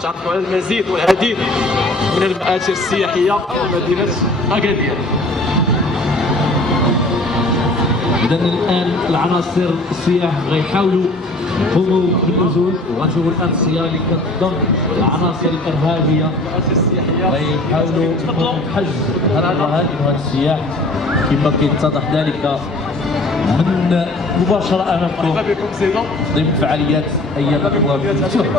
نتعرفوا على المزيد والعديد من المآثر السياحية في مدينة أكادير. إذا الآن العناصر السياح غيحاولوا يقوموا بالنزول، وغنشوفوا الآن السيارة اللي كتضم العناصر الإرهابية غيحاولوا يقوموا بحجز هاد الرهائن وهاد السياح كما كيتضح ذلك من مباشرة أمامكم ضمن فعاليات أيام الأبواب المفتوحة.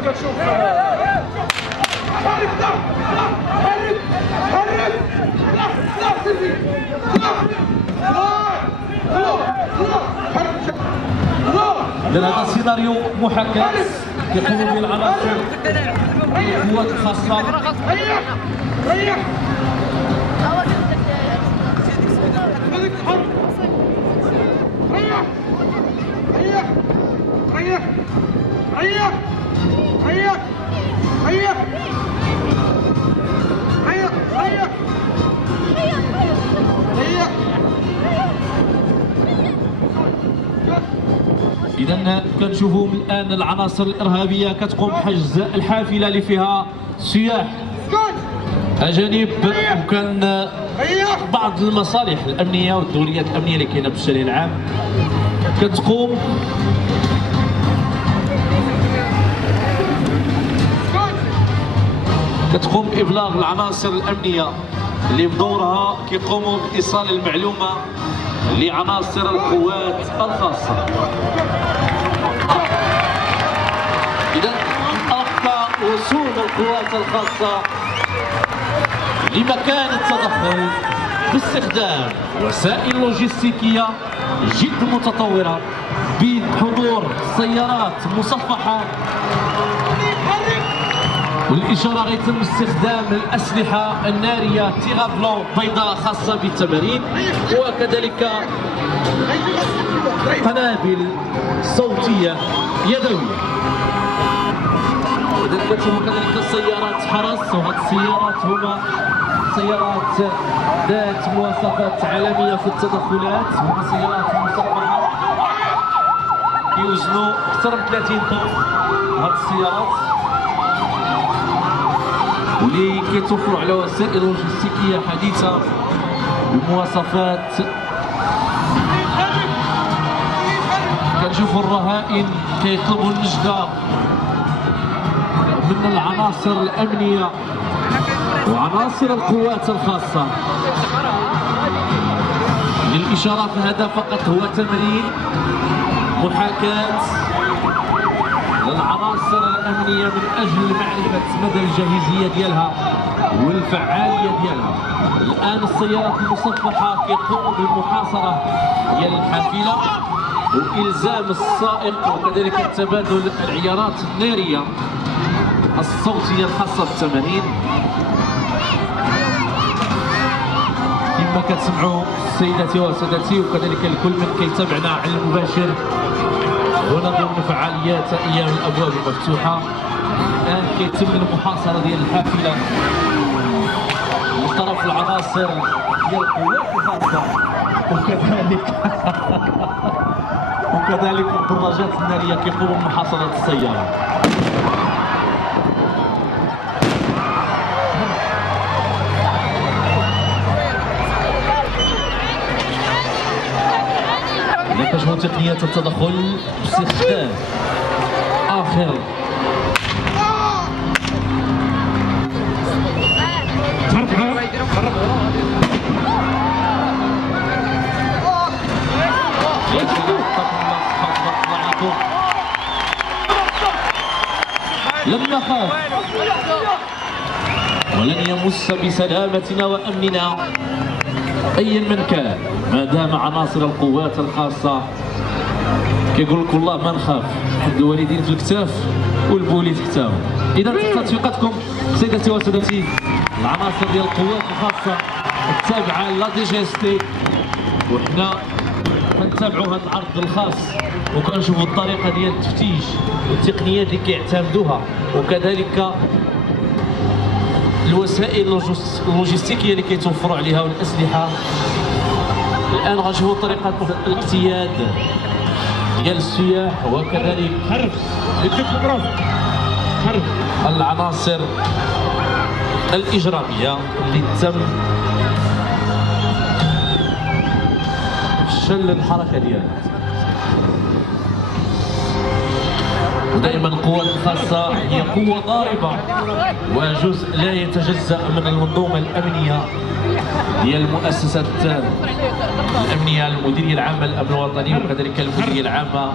إذا هذا سيناريو محاكاة كيقوموا به العناصر القوات الخاصة. إذا كنشوفوا الآن العناصر الإرهابية كتقوم بحجز الحافلة اللي فيها سياح أجانب، وكان بعض المصالح الأمنية والدوريات الأمنية اللي كاينة بالشارع العام كتقوم بإبلاغ العناصر الأمنية اللي بدورها كيقوموا بإيصال المعلومة لعناصر القوات الخاصة. إذا أخطأ وصول القوات الخاصة لمكان التدخل باستخدام وسائل لوجستيكية جد متطورة بحضور سيارات مصفحة، والإشارة غيتم استخدام الأسلحة النارية تيغافلون بيضاء خاصة بالتمارين، وكذلك قنابل صوتية يدوية. إذا كتشوفوا كذلك سيارات حرس، وهذه السيارات هما سيارات ذات مواصفات عالمية في التدخلات، هما سيارات مصفحة كيوزنوا أكثر من 30 طن. هذه السيارات واللي كيتوفروا على وسائل لوجستيكيه حديثه بمواصفات. كنشوفوا الرهائن كيطلبوا النجدة من العناصر الامنيه وعناصر القوات الخاصه. للاشاره فهذا فقط هو تمرين محاكاه للعناصر الأمنية من أجل معرفة مدى الجاهزية ديالها والفعالية ديالها. الآن السيارات المصفحة كيقوموا بالمحاصرة ديال الحافلة وإلزام السائق، وكذلك تبادل العيارات النارية الصوتية الخاصة بالتمارين. كما كتسمعوا سيداتي وسادتي وكذلك الكل من كيتابعنا على المباشر هنا ضمن فعاليات ايام الابواب المفتوحه. الان كيتم المحاصره ديال الحافله من طرف العناصر ديال القوات الخاصه وكذلك الدراجات الناريه كيقوموا بمحاصره السياره. كتشوفوا تقنيات التدخل باستخدام آخر لن نخاف ولن يمس بسلامتنا وأمننا أيا من كان، ما دام عناصر القوات الخاصة كيقول لك والله ما نخاف، حد الوالدين في الكتاف والبوليس حتاهم. إذا تحت ثقتكم سيداتي وسادتي العناصر ديال القوات الخاصة التابعة لا دي جي اس تي، وحنا كنتابعوا هذا العرض الخاص وكنشوفوا الطريقة ديال التفتيش والتقنيات اللي كيعتمدوها، وكذلك الوسائل اللوجستيكيه اللي كيتوفروا عليها والاسلحه. الان غنشوفوا طريقه الاقتياد ديال السياح وكذلك حرب العناصر الإجرامية اللي تم شل الحركة ديالها. ودائما القوات الخاصة هي قوة ضاربة وجزء لا يتجزأ من المنظومة الأمنية ديال المؤسسات الأمنية، المديرية العامة للأمن الوطني وكذلك المديرية العامة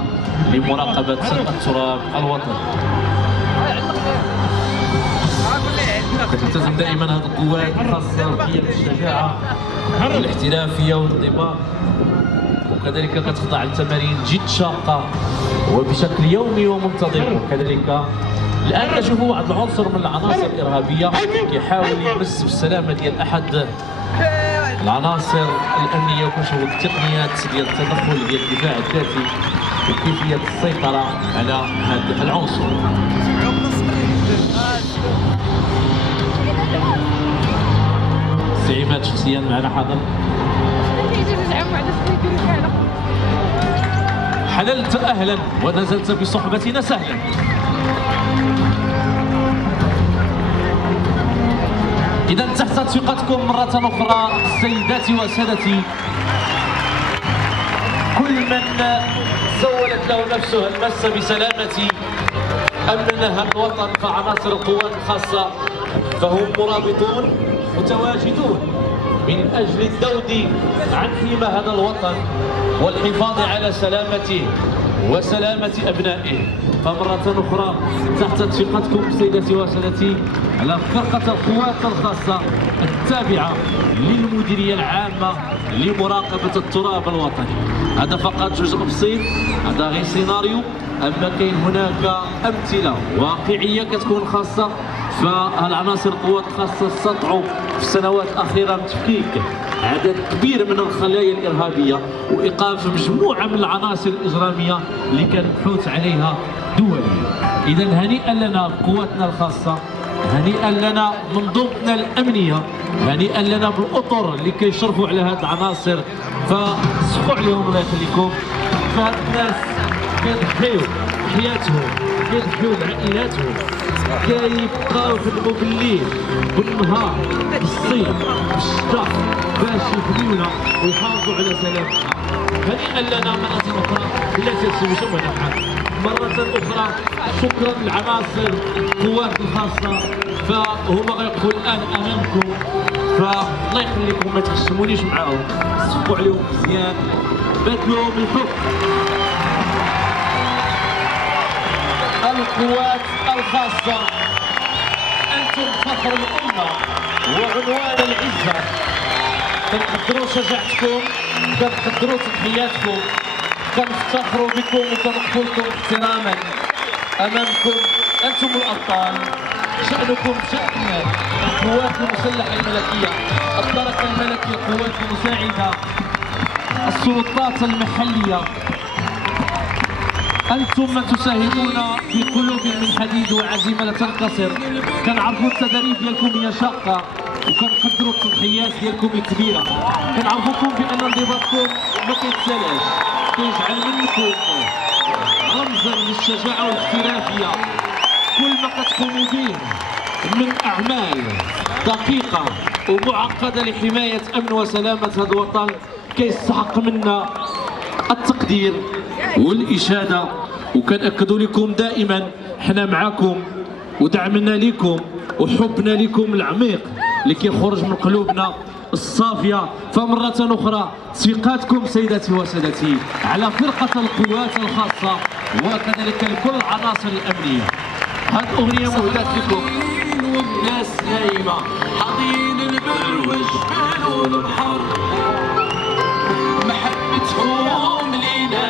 لمراقبة التراب الوطني. كتلتزم دائما هذه القوات الخاصة بقيم الشجاعة والاحترافية والانضباط، وكذلك كتخضع لتمارين جد شاقة وبشكل يومي ومنتظم. وكذلك الآن كنشوفوا واحد العنصر من العناصر الإرهابية كيحاول يمس بالسلامة ديال أحد العناصر الأمنية، وكنشوفوا التقنيات ديال التدخل ديال الدفاع الذاتي وكيفية السيطرة على هذا العنصر. سي عماد شخصيا معنا حاضر. حللت أهلا ونزلت بصحبتنا سهلا. إذا تحت ثقتكم مرة أخرى سيداتي وسادتي، كل من سولت له نفسه المس بسلامة أمن هذا الوطن فعناصر القوات الخاصة فهم مرابطون متواجدون من أجل الذود عن حمى هذا الوطن والحفاظ على سلامته وسلامة أبنائه. فمرة أخرى تحت ثقتكم سيداتي وسادتي على فرقة القوات الخاصة التابعة للمديرية العامة لمراقبة التراب الوطني. هذا فقط جزء بسيط، هذا غير سيناريو، أما كاين هناك أمثلة واقعية كتكون خاصة. فالعناصر القوات الخاصة استطاعوا في السنوات الأخيرة بتفكيك عدد كبير من الخلايا الإرهابية وإيقاف مجموعة من العناصر الإجرامية اللي كان بحوث عليها دوليا. إذا هنيئا لنا قواتنا الخاصة، هنيئا لنا منظومتنا الأمنية، هنيئا لنا بالأطر اللي كيشرفوا على هذه العناصر. فصحوا عليهم الله يخليكم. فالناس كيضحيو بحياتهم، كيضحيو بعائلاتهم، كيبقاو يخدموا بالليل بالنهار بالصيف بالشتاء باش يخدمونا ويحافظوا على سلامتنا. هنيئا لنا مرة أخرى بلا تنسوا مرة أخرى. شكرا للعناصر القوات الخاصة، فهما غيقفوا الآن أمامكم، فالله يخليكم ما تخشمونيش معاهم، صفوا عليهم مزيان، بادلوهم الحب. القوات الخاصة أنتم فخر الأمة وعنوان العزة. كنقدروا شجاعتكم، كنقدروا تضحياتكم، كنفتخروا بكم وكنقفوا لكم احتراما أمامكم. أنتم الأبطال، شأنكم شأن القوات المسلحة الملكية، الدرجة الملكية، القوات المساعدة، السلطات المحلية. أنتم من تساهمون بقلوب من حديد وعزيمة لا تنكسر. كنعرفوا التدريب ديالكم هي شاقة وكنقدروا التضحيات ديالكم الكبيرة. كنعرفوكم بأن انضباطكم ما كيتسالاش، كيجعل منكم رمزا للشجاعة والاحترافية. كل ما كتقوموا به من أعمال دقيقة ومعقدة لحماية أمن وسلامة هذا الوطن كيستحق منا التقدير والإشادة. وكنأكدوا لكم دائما حنا معكم ودعمنا لكم وحبنا لكم العميق اللي كيخرج من قلوبنا الصافية. فمرة أخرى ثقتكم سيداتي وسادتي على فرقة القوات الخاصة وكذلك لكل العناصر الأمنية. هذه أغنية مهداة لكم. والناس نايمة حاضين البر والجبال والبحر، محبتهم لينا